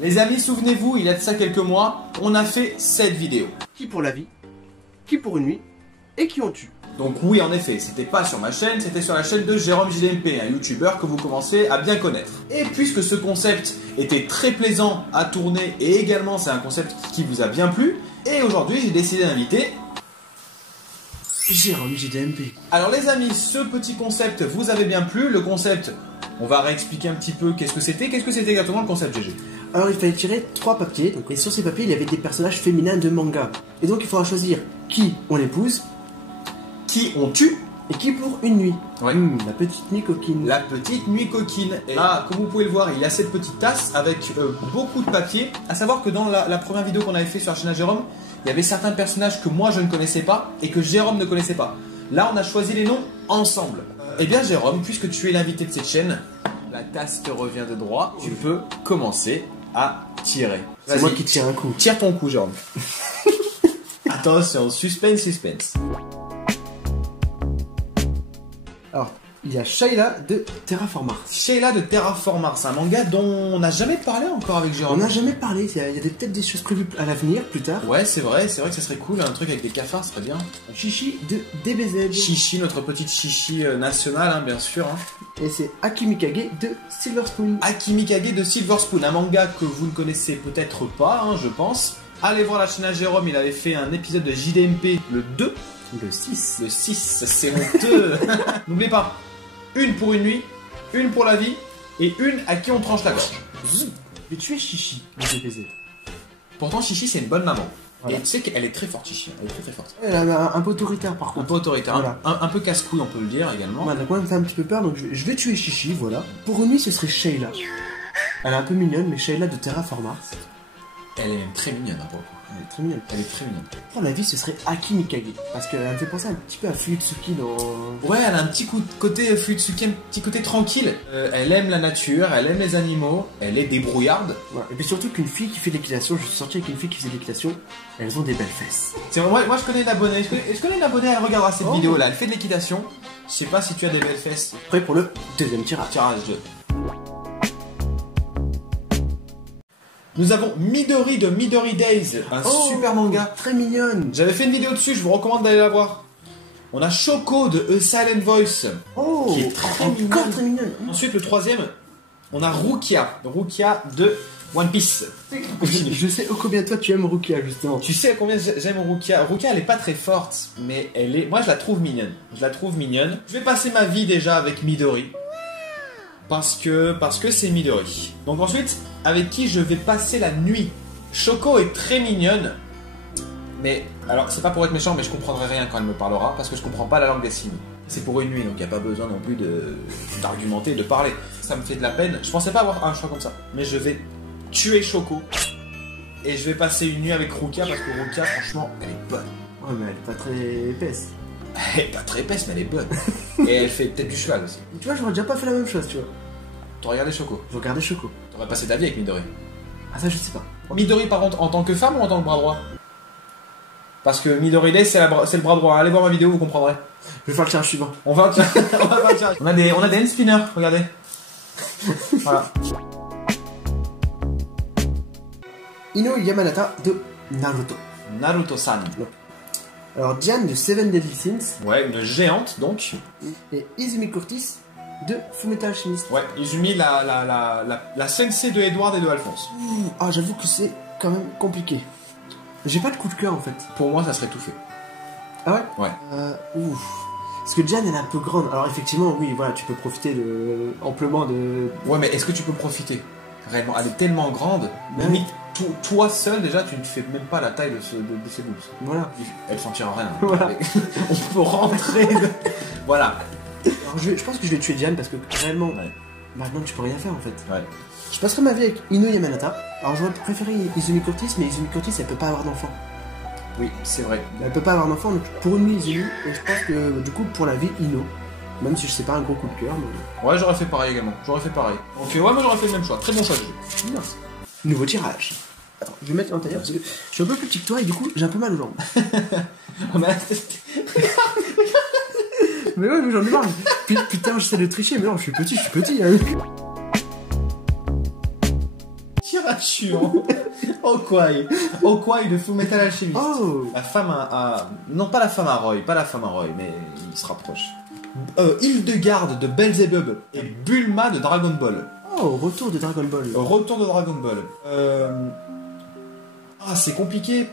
Les amis, souvenez-vous, il y a de ça quelques mois, on a fait cette vidéo. Qui pour la vie, qui pour une nuit, et qui on tue. Donc oui, en effet, c'était pas sur ma chaîne, c'était sur la chaîne de Jérôme JDMP, un youtubeur que vous commencez à bien connaître. Et puisque ce concept était très plaisant à tourner, et également c'est un concept qui vous a bien plu, et aujourd'hui j'ai décidé d'inviter... Jérôme JDMP. Alors les amis, ce petit concept vous avait bien plu, le concept... On va réexpliquer un petit peu qu'est-ce que c'était exactement le concept GG. Alors il fallait tirer 3 papiers, donc, et sur ces papiers il y avait des personnages féminins de manga. Et donc il faudra choisir qui on épouse, qui on tue, et qui pour une nuit. Ouais. La petite nuit coquine. La petite nuit coquine. Et là, comme vous pouvez le voir, il y a cette petite tasse avec beaucoup de papier. À savoir que dans la première vidéo qu'on avait fait sur la chaîne à Jérôme, il y avait certains personnages que moi je ne connaissais pas et que Jérôme ne connaissait pas. Là, on a choisi les noms ensemble. Eh bien Jérôme, puisque tu es l'invité de cette chaîne, la tasse te revient de droit, tu peux commencer à tirer. C'est moi qui tire un coup. Tire ton coup Jérôme. Attention, suspense. Alors, il y a Shayla de Terraform Mars. Shayla de Terraform Mars, un manga dont on n'a jamais parlé encore avec On Jérôme. n'a jamais parlé, il y a peut-être des choses prévues à l'avenir, plus tard. Ouais, c'est vrai que ça serait cool, un truc avec des cafards, ce serait bien. Chichi de DBZ. Chichi, notre petite Chichi nationale, hein, bien sûr. Hein. Et c'est Akimikage de Silver Spoon. Akimikage de Silver Spoon, un manga que vous ne connaissez peut-être pas, hein, je pense. Allez voir la chaîne à Jérôme, il avait fait un épisode de JDMP, le 2. Le 6. Le 6, c'est honteux. N'oubliez pas, une pour une nuit, une pour la vie, et une à qui on tranche la gorge. Mais tu es Chichi de DBZ. Pourtant, Chichi, c'est une bonne maman. Voilà. Et tu sais qu'elle est très forte, Chichi. Elle est très forte. Elle a un peu autoritaire par Un contre. peu autoritaire, Voilà. un peu casse-couille, on peut le dire également. Elle a quand même fait un petit peu peur, donc je vais tuer Chichi, voilà. Pour une nuit, ce serait Shayla. Elle est un peu mignonne, mais Shayla de Terraform Mars. Elle est même très mignonne, hein, pour le coup. Elle est très mignonne. Elle est très mignonne. Pour la vie, ce serait Akimikage. Parce qu'elle me fait penser un petit peu à Fuyutsuki dans... Ouais, elle a un petit côté Fuyutsuki, un petit côté tranquille. Elle aime la nature, elle aime les animaux, elle est débrouillarde. Ouais. Et puis surtout qu'une fille qui fait de l'équitation, je suis sorti avec une fille qui faisait de l'équitation, elles ont des belles fesses. Moi je connais une abonnée, je connais une abonnée, elle regardera cette Oh. vidéo là, elle fait de l'équitation. Je sais pas si tu as des belles fesses. Prêt pour le deuxième tirage. Tirage de... Nous avons Midori de Midori Days, un super manga. Très mignonne. J'avais fait une vidéo dessus, je vous recommande d'aller la voir. On a Shoko de A Silent Voice, Oh, qui est très encore mignonne. très mignonne. Ensuite, le troisième, on a Rukia de One Piece. Je sais combien toi tu aimes Rukia justement. Tu sais combien j'aime Rukia. Rukia, elle est pas très forte, mais elle est... Moi, je la trouve mignonne. Je vais passer ma vie déjà avec Midori. Parce que c'est Midori. Donc ensuite, avec qui je vais passer la nuit. Shoko est très mignonne. Mais, alors, c'est pas pour être méchant, mais je comprendrai rien quand elle me parlera, parce que je comprends pas la langue des signes. C'est pour une nuit, donc il n'y a pas besoin non plus d'argumenter, de parler. Ça me fait de la peine. Je pensais pas avoir un choix comme ça. Mais je vais tuer Shoko. Et je vais passer une nuit avec Rukia, parce que Rukia, franchement, elle est bonne. Ouais, mais elle est pas très épaisse. Elle est pas très épaisse, mais elle est bonne. Et elle fait peut-être du cheval aussi. Tu vois, j'aurais déjà pas fait la même chose, tu vois. T'aurais regardé Shoko. Je regardais Choco. T'aurais passé ta vie avec Midori. Ah, ça, je sais pas. Midori, par contre, en tant que femme ou en tant que bras droit? Parce que Midori Day, c'est le bras droit. Allez voir ma vidéo, vous comprendrez. Je vais faire le tirage suivant. On va faire le tirage. On a des hand spinners, regardez. Voilà. Ino Yamanata de Naruto. Naruto-san. Alors, Diane de Seven Deadly Sins. Ouais, une géante donc. Et Izumi Curtis de Fullmetal Alchemist. Ouais, Izumi, la sensei de Edward et de Alphonse. Ah, j'avoue que c'est quand même compliqué. J'ai pas de coup de cœur en fait. Pour moi, ça serait tout fait. Ah ouais? Ouais. Ouf. Parce que Diane, elle est un peu grande. Alors, effectivement, oui, voilà, tu peux profiter amplement de. Ouais, mais est-ce que tu peux profiter? Réellement, elle est tellement grande. Ouais. Limite, toi seul, déjà, tu ne fais même pas la taille de ses boobs. Voilà. Elle sentira rien. Voilà. On peut rentrer. Voilà. Alors, je pense que je vais tuer Diane parce que réellement, Ouais. maintenant, tu peux rien faire en fait. Ouais. Je passerai ma vie avec Ino Yamanata. Alors, j'aurais préféré Izumi Curtis, mais Izumi Curtis, elle peut pas avoir d'enfant. Oui, c'est vrai. Elle peut pas avoir d'enfant, donc pour une nuit, Izumi, et je pense que du coup, pour la vie, Ino. Même si je sais pas un gros coup de cœur, mais. Ouais, j'aurais fait pareil également. Donc, ouais, moi j'aurais fait le même choix. Très bon choix, Gigi. Merci. Nouveau tirage. Attends, je vais mettre l'intérieur parce que je suis un peu plus petit que toi et du coup, j'ai un peu mal aux jambes. On a... Mais ouais, mais j'en ai marre. Putain, j'essaie de tricher, mais non, je suis petit. Hein. Tirage chiant. Okwai de Fullmetal Alchemist. Oh. La femme non pas la femme à Roy, mais il se rapproche. Hildegarde de Belzebub et Bulma de Dragon Ball. Oh, retour de Dragon Ball. Retour de Dragon Ball. Ah, c'est compliqué.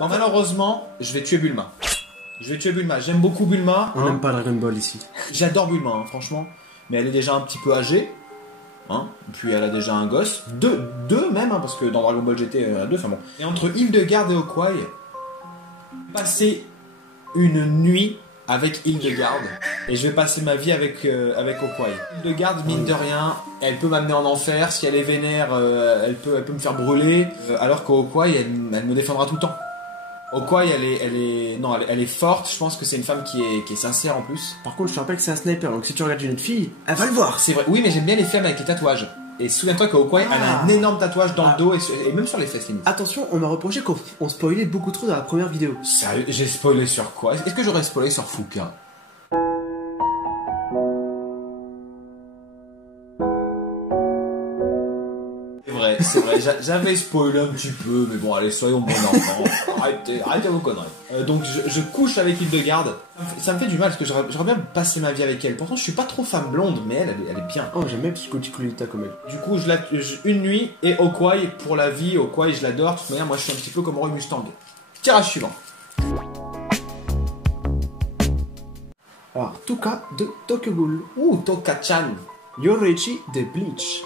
Non, malheureusement, je vais tuer Bulma. J'aime beaucoup Bulma. On n'aime pas Dragon Ball ici. J'adore Bulma, hein, franchement. Mais elle est déjà un petit peu âgée. Hein. Puis elle a déjà un gosse. Deux même, hein, parce que dans Dragon Ball GT, elle a deux. Enfin bon. Et entre Hildegarde et Okwai, passer une nuit avec Hildegarde. Et je vais passer ma vie avec Okwai. Hildegarde, mine de rien, elle peut m'amener en enfer. Si elle est vénère, elle peut me faire brûler. Alors qu'Okwai, elle me défendra tout le temps. Okwai, elle est forte. Je pense que c'est une femme qui est sincère en plus. Par contre, je te rappelle que c'est un sniper, donc si tu regardes une autre fille, elle va le voir. C'est vrai. Oui, mais j'aime bien les femmes avec les tatouages. Et souviens-toi qu'Okwai, elle a un énorme tatouage dans le dos et même sur les fesses limite. Attention, on m'a reproché qu'on spoilait beaucoup trop dans la première vidéo. Sérieux, j'ai spoilé sur quoi? Est-ce que j'aurais spoilé sur Fuka? C'est vrai, j'avais spoilé un petit peu, mais bon, allez, soyons bons enfants. Arrêtez vos conneries. Donc, je couche avec Hildegarde. Ça me fait du mal, parce que j'aurais bien passé ma vie avec elle. Pourtant, je suis pas trop femme blonde, mais elle est bien. Oh, j'aime bien Psychoticolita comme elle. Du coup, une nuit, et Okwai, pour la vie, Okwai, je l'adore. De toute manière, moi, je suis un petit peu comme Roy Mustang. Tirage suivant. Alors, Tuka de Tokyo Ghoul. Toka-chan. Yoruichi de Bleach.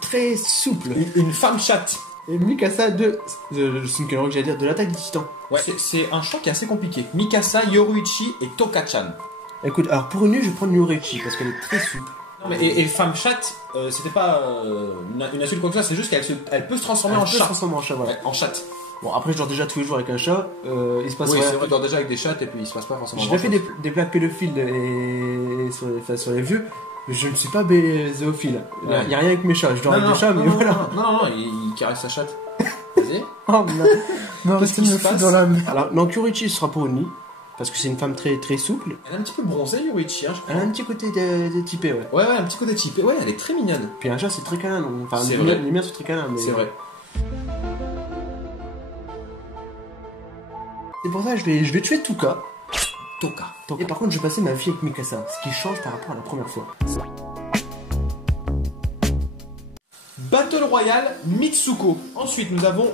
Très souple. Une femme chatte. Et Mikasa de Sunken, j'allais dire, de l'attaque des titans. Ouais, c'est un choix qui est assez compliqué. Mikasa, Yoruichi et Toka-chan. Écoute, alors pour une nuit, je vais prendre Yoruichi parce qu'elle est très souple. Non, mais et femme chatte, c'était pas une insulte quoi que ça, c'est juste qu'elle peut se transformer en chat. Voilà. Ouais, en chatte. Bon, après, je dors déjà tous les jours avec un chat, il se passe Oui, rien. c'est vrai, je dors déjà avec des chats et puis il se passe pas forcément. J'ai déjà fait des blagues pédophiles et sur les vieux. Je ne suis pas bézéophile. Il n'y a rien avec mes chats. Je dors avec des chats, mais voilà. Non, il caresse sa chatte. Vas-y. Oh non, qu'est-ce qui se passe dans la... Alors, non, Yoruichi sera pour une nuit. Parce que c'est une femme très, très souple. Elle est un petit peu bronzée, Yoruichi, hein, je crois. Elle a un petit côté de typé, ouais. Ouais, un petit côté typé. Ouais, elle est très mignonne. Puis un chat, c'est très câlin. Donc... Enfin, c'est vrai. Les miens sont très câlins, mais... C'est vrai. C'est pour ça que je vais tuer Tuka. Toka. Et par contre, je vais passer ma vie avec Mikasa, ce qui change par rapport à la première fois. Battle Royale Mitsuko. Ensuite, nous avons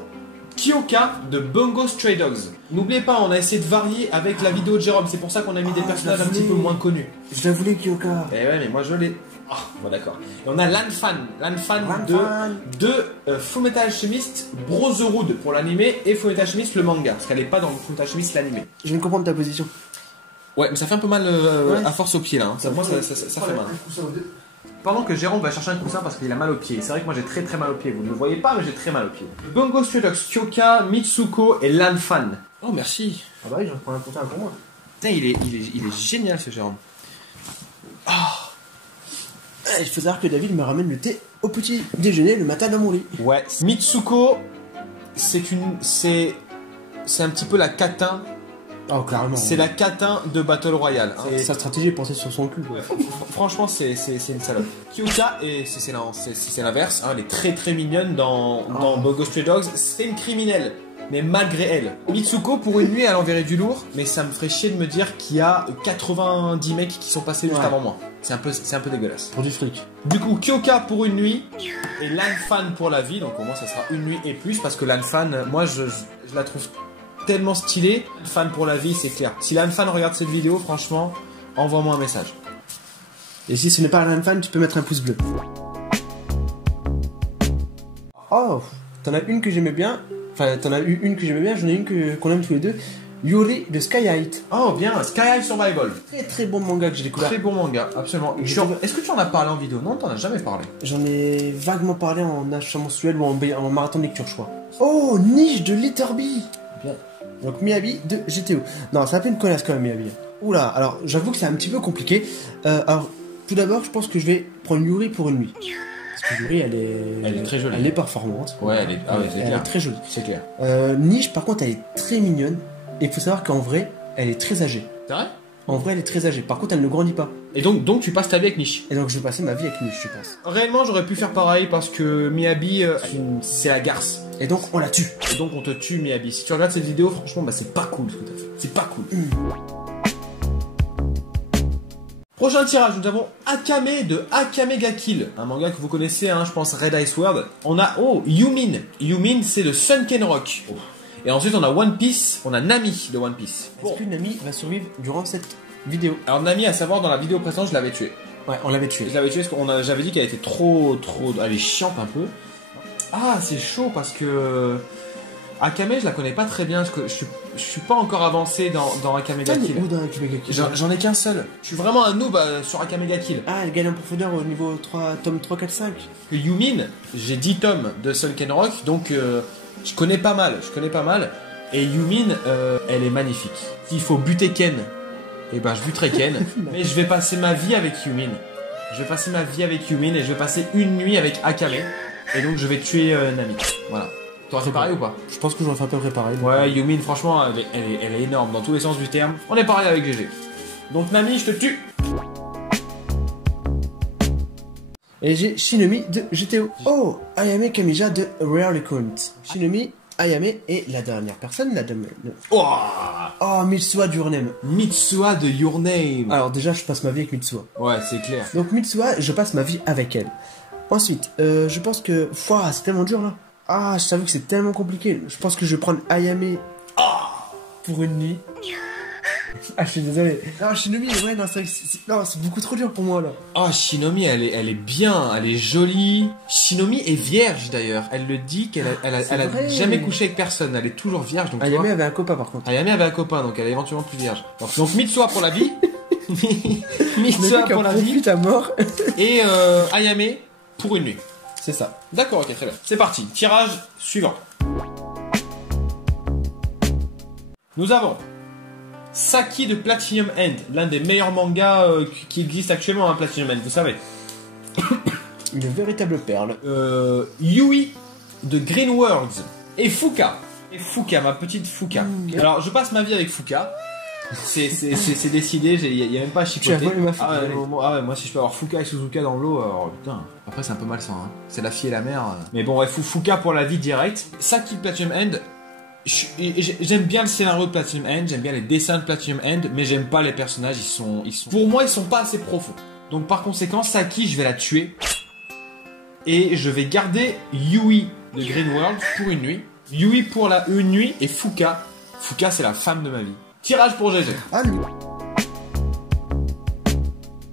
Kyoka de Bungo Stray Dogs. N'oubliez pas, on a essayé de varier avec la vidéo de Jérôme. C'est pour ça qu'on a mis des personnages un petit peu moins connus. Je la voulais, Kyoka. Eh ouais, mais moi je l'ai. Ah, bon d'accord. Et on a Lanfan de Fullmetal Alchemist Brotherhood pour l'animé et Fullmetal Alchemist le manga. Parce qu'elle n'est pas dans Fullmetal Alchemist l'animé. Je viens de comprendre ta position. Ouais, mais ça fait un peu mal à force au pied là. Hein. Ça fait mal. Pendant que Jérôme va chercher un coussin parce qu'il a mal au pied. C'est vrai que moi j'ai très très mal au pied. Vous ne le voyez pas, mais j'ai très mal au pied. Bungo Stray Dogs, Kyoka, Mitsuko et Lanfan. Oh merci. Ah bah oui, j'en prends un coussin pour moi. Putain, il est génial ce Jérôme. Il faut savoir que David me ramène le thé au petit déjeuner le matin dans mon lit. Ouais. Mitsuko, c'est un petit peu la catin. Oh, clairement. C'est la catin de Battle Royale. Hein. Sa stratégie est pensée sur son cul. Ouais, franchement, c'est une salope. Kyoka, et c'est l'inverse, hein, elle est très très mignonne dans Bungo Stray Dogs. C'est une criminelle, mais malgré elle. Mitsuko, pour une nuit, elle enverrait du lourd, mais ça me ferait chier de me dire qu'il y a 90 mecs qui sont passés juste avant moi. C'est un peu dégueulasse. Pour du fric. Du coup, Kyoka pour une nuit et Lanfan pour la vie. Donc au moins, ça sera une nuit et plus parce que Lanfan, moi, je la trouve tellement stylée. Lanfan pour la vie, c'est clair. Si Lanfan regarde cette vidéo, franchement, envoie-moi un message. Et si ce n'est pas Lanfan, tu peux mettre un pouce bleu. Oh, t'en as une que j'aimais bien. Enfin, t'en as eu une que j'aimais bien, j'en ai une qu'on aime tous les deux. Yuri de Sky Height. Oh bien, Sky High Survival. Très très bon manga que j'ai découvert. Très bon manga, absolument. Est-ce que tu en as parlé en vidéo? Non, t'en as jamais parlé. J'en ai vaguement parlé en achat mensuel ou en marathon de lecture, je crois. Oh, Niche de Litterby. Bien. Donc Miyabi de GTO. Non, ça a fait une connasse quand même, Miyabi. Oula, alors j'avoue que c'est un petit peu compliqué. Alors, tout d'abord, je pense que je vais prendre Yuri pour une nuit. Parce que Yuri, elle est très jolie. Elle est performante. Ouais, elle est très jolie. C'est clair. Niche, par contre, elle est très mignonne. Et il faut savoir qu'en vrai, elle est très âgée. C'est vrai? En vrai, elle est très âgée. Par contre, elle ne grandit pas. Et donc tu passes ta vie avec Niche. Et donc, je vais passer ma vie avec Niche, je pense. Réellement, j'aurais pu faire pareil parce que Miyabi, c'est la garce. Et donc, on la tue. Et donc, on te tue, Miyabi. Si tu regardes cette vidéo, franchement, bah, c'est pas cool ce que t'as fait. C'est pas cool. Prochain tirage, nous avons Akame de Akame ga Kill, un manga que vous connaissez, hein, je pense Red Ice World. On a Yumin. Yumin, c'est le Sunken Rock. Et ensuite, on a One Piece, on a Nami de One Piece. Est-ce que Nami va survivre durant cette vidéo? Alors Nami, à savoir, dans la vidéo précédente, je l'avais tué. Ouais, on l'avait tué. Je l'avais tué parce que j'avais dit qu'elle était trop... Elle est chiante un peu. Ah, c'est chaud parce que... Akame, je la connais pas très bien, parce que je suis pas encore avancé dans Akame ga Kill. Où dans Akame ga Kill? J'en ai qu'un seul. Je suis vraiment un noob sur Akame ga Kill. Ah, elle gagne en profondeur au niveau 3, tome 3, 4, 5. Yumin, j'ai 10 tomes de Sunken Rock, donc je connais pas mal. Et Yumin, elle est magnifique. S'il faut buter Ken, eh ben je buterai Ken. Mais je vais passer ma vie avec Yumin. Et je vais passer une nuit avec Akame. Et donc je vais tuer Nami. Voilà. T'aurais fait pareil ou pas? Je pense que j'aurais fait à peu près pareil. Ouais, Yumin, franchement, elle est énorme dans tous les sens du terme. On est pareil avec GG. Donc Nami, je te tue. Et j'ai Shinomi de GTO. Oh, Ayame Kamija de Rare Count. Shinomi, Ayame et la dernière personne, la dame. Oh, Mitsuha de Your Name. Mitsuha de Your Name. Alors déjà, je passe ma vie avec Mitsuha. Ouais, c'est clair. Donc Mitsuha, je passe ma vie avec elle. Ensuite, je pense que... c'est tellement dur là. Ah, je t'avoue que c'est tellement compliqué. Je pense que je vais prendre Ayame pour une nuit. Ah, je suis désolé. Non, Shinomi, ouais, non, c'est beaucoup trop dur pour moi là. Oh, Shinomi, elle est bien, elle est jolie. Shinomi est vierge d'ailleurs. Elle le dit qu'elle a jamais couché avec personne. Elle est toujours vierge. Donc Ayame avait un copain par contre. Ayame avait un copain, donc elle est éventuellement plus vierge. Donc Mitsuha pour la vie. Mitsuha pour la vie. à mort. Et Ayame pour une nuit. C'est ça. D'accord, ok, très bien. C'est parti. Tirage suivant. Nous avons Saki de Platinum End, l'un des meilleurs mangas qui existent actuellement à Platinum End, vous savez. Une véritable perle. Yui de Green Worlds et Fuka. Ma petite Fuka. Alors, je passe ma vie avec Fuka. C'est décidé, il n'y a même pas à chipoter. Moi si je peux avoir Fuka et Suzuka dans l'eau, alors putain, après c'est un peu malsain, hein. C'est la fille et la mère. Mais bon, ouais, Fuka pour la vie directe. Saki Platinum End, j'aime bien le scénario de Platinum End, j'aime bien les dessins de Platinum End, mais j'aime pas les personnages, pour moi ils sont pas assez profonds. Donc par conséquent, Saki, je vais la tuer. Et je vais garder Yui de Green World pour une nuit. Yui pour une nuit et Fuka. Fuka, c'est la femme de ma vie. Tirage pour GG.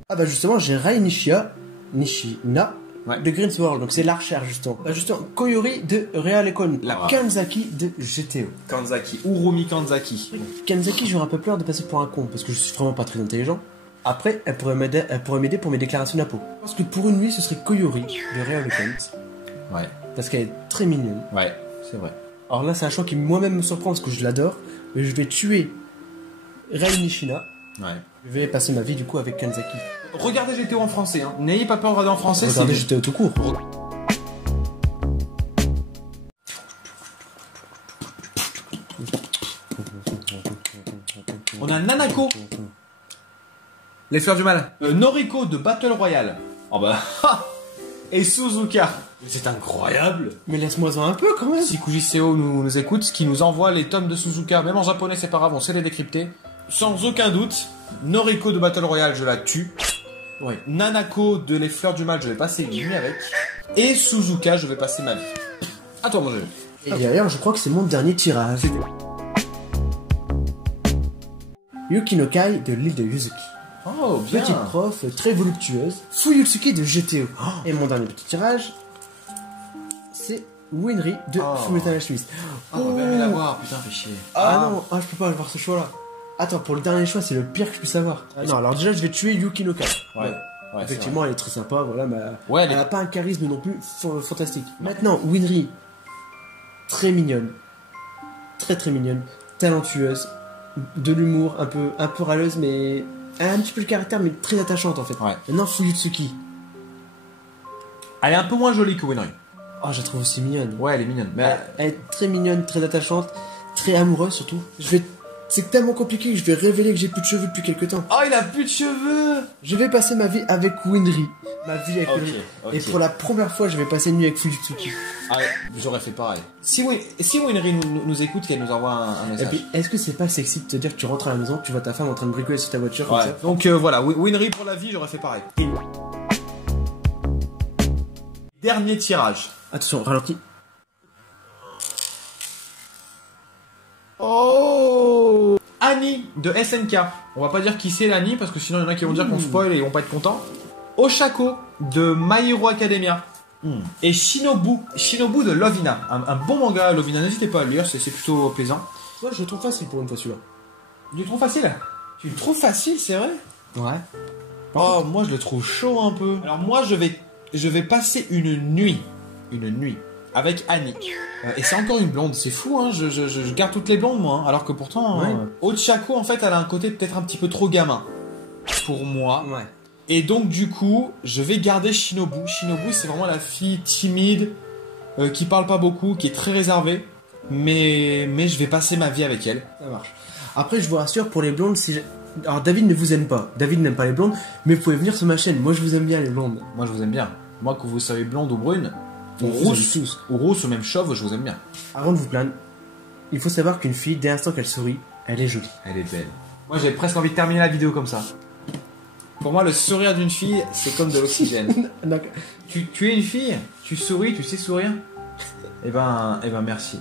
Ah bah justement, j'ai Rai Nishina de Green World, donc c'est l'archère justement. Justement, Koyori de Real Econ, Kanzaki de GTO. Kanzaki, Urumi Kanzaki. Kanzaki, j'aurais un peu peur de passer pour un con parce que je suis vraiment pas très intelligent. Après, elle pourrait m'aider pour mes déclarations d'impôts. Parce que pour une nuit, ce serait Koyori de Real Econ. Ouais. Parce qu'elle est très mignonne. Ouais, c'est vrai. Alors là, c'est un choix qui moi-même me surprend parce que je l'adore. Mais je vais tuer Rai Nishina. Ouais. Je vais passer ma vie du coup avec Kanzaki. Regardez GTO en français, hein. N'ayez pas peur de regarder en français. Regardez GTO tout court. On a Nanako, les fleurs du mal. Noriko de Battle Royale. Oh bah, et Suzuka. C'est incroyable. Mais laisse-moi-en un peu quand même. Si Kujiseo nous écoute, qui nous envoie les tomes de Suzuka, même en japonais c'est pas grave, on sait les décrypter. Sans aucun doute, Noriko de Battle Royale, je la tue. Ouais. Nanako de Les Fleurs du Mal, je vais passer une nuit avec. Et Suzuka, je vais passer ma vie. À toi mon jeu. Et d'ailleurs, je crois que c'est mon dernier tirage. Yuki no Kai de l'île de Yuzuki. Oh, bien. Petite prof, très voluptueuse. Fuyutsuki de GTO. Et mon dernier petit tirage, c'est Winry de Fullmetal Alchemist. On va même la voir, putain, fais chier. Non, je peux pas avoir ce choix-là. Attends, pour le dernier choix, c'est le pire que je puisse avoir. Non, alors déjà, je vais tuer Yuki no Kai. Ouais. Effectivement, elle est très sympa, voilà, mais elle a pas un charisme non plus fantastique. Maintenant, Winry, très mignonne. Très très mignonne. Talentueuse. De l'humour, un peu râleuse, mais elle a un petit peu le caractère, mais très attachante en fait. Ouais. Maintenant, Fuyutsuki. Elle est un peu moins jolie que Winry. Oh, je la trouve aussi mignonne. Ouais, elle est mignonne. Mais elle est très mignonne, très attachante, très amoureuse surtout. Je vais C'est tellement compliqué que je vais révéler que j'ai plus de cheveux depuis quelques temps. Oh, il a plus de cheveux. Je vais passer ma vie avec Winry. Ma vie avec Ok, Winry. ok. Et pour la première fois, je vais passer une nuit avec Fujitsuki. Ah, j'aurais fait pareil. Si Winry nous écoute, qu'elle nous envoie un Et message. puis, est-ce que c'est pas sexy de te dire que tu rentres à la maison, que tu vois ta femme en train de bricoler sur ta voiture comme Ouais. ça? Donc voilà, Winry pour la vie, j'aurais fait pareil. Dernier tirage. Attention, ralenti. Oh, Annie de SNK. On va pas dire qui c'est l'Annie parce que sinon il y en a qui vont dire qu'on spoil et ils vont pas être contents. Oshako de My Hero Academia. Et Shinobu de Lovina. Un bon manga Lovina, n'hésitez pas à le lire, c'est plutôt plaisant. Moi, je le trouve facile pour une fois celui-là. Tu le trouves facile? Tu le trouves facile, c'est vrai? Ouais. Oh, moi je le trouve chaud un peu. Alors moi je vais passer une nuit avec Annie. Et c'est encore une blonde, c'est fou, hein. Je garde toutes les blondes moi, hein. Alors que pourtant, Ouais. Ochako en fait elle a un côté peut-être un petit peu trop gamin pour moi. Ouais. Et donc du coup, je vais garder Shinobu. Shinobu c'est vraiment la fille timide, qui parle pas beaucoup, qui est très réservée. Mais je vais passer ma vie avec elle. Ça marche. Après, je vous rassure, pour les blondes, si alors David ne vous aime pas. David n'aime pas les blondes, mais vous pouvez venir sur ma chaîne. Moi, je vous aime bien les blondes. Moi je vous aime bien. Moi que vous soyez blonde ou brune, ou On vous rousse, aime tous. ou rousse ou même chauve, je vous aime bien. Avant de vous plaindre, il faut savoir qu'une fille, dès l'instant qu'elle sourit, elle est jolie. Elle est belle. Moi j'ai presque envie de terminer la vidéo comme ça. Pour moi le sourire d'une fille c'est comme de l'oxygène. D'accord. tu es une fille, tu souris, tu sais sourire. Eh ben merci.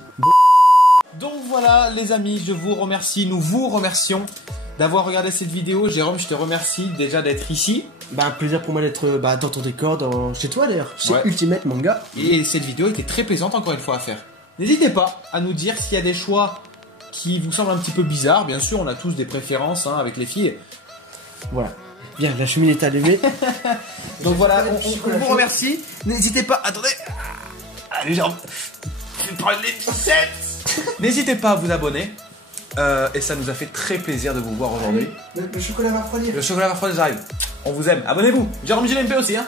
Donc voilà les amis, je vous remercie, nous vous remercions d'avoir regardé cette vidéo. Jérôme, je te remercie déjà d'être ici. Bah, un plaisir pour moi d'être dans ton décor, chez toi d'ailleurs, chez Ouais. Ultimate Manga. Et cette vidéo était très plaisante encore une fois à faire. N'hésitez pas à nous dire s'il y a des choix qui vous semblent un petit peu bizarres. Bien sûr, on a tous des préférences hein, avec les filles. Voilà. Bien, la cheminée est allumée. Donc voilà, on vous remercie. N'hésitez pas, attendez. Allez, genre, je vais prendre les biceps. N'hésitez pas à vous abonner. Et ça nous a fait très plaisir de vous voir aujourd'hui. Le chocolat va refroidir. Le chocolat va froid arrive. On vous aime. Abonnez-vous. Jérôme JLMP aussi, hein.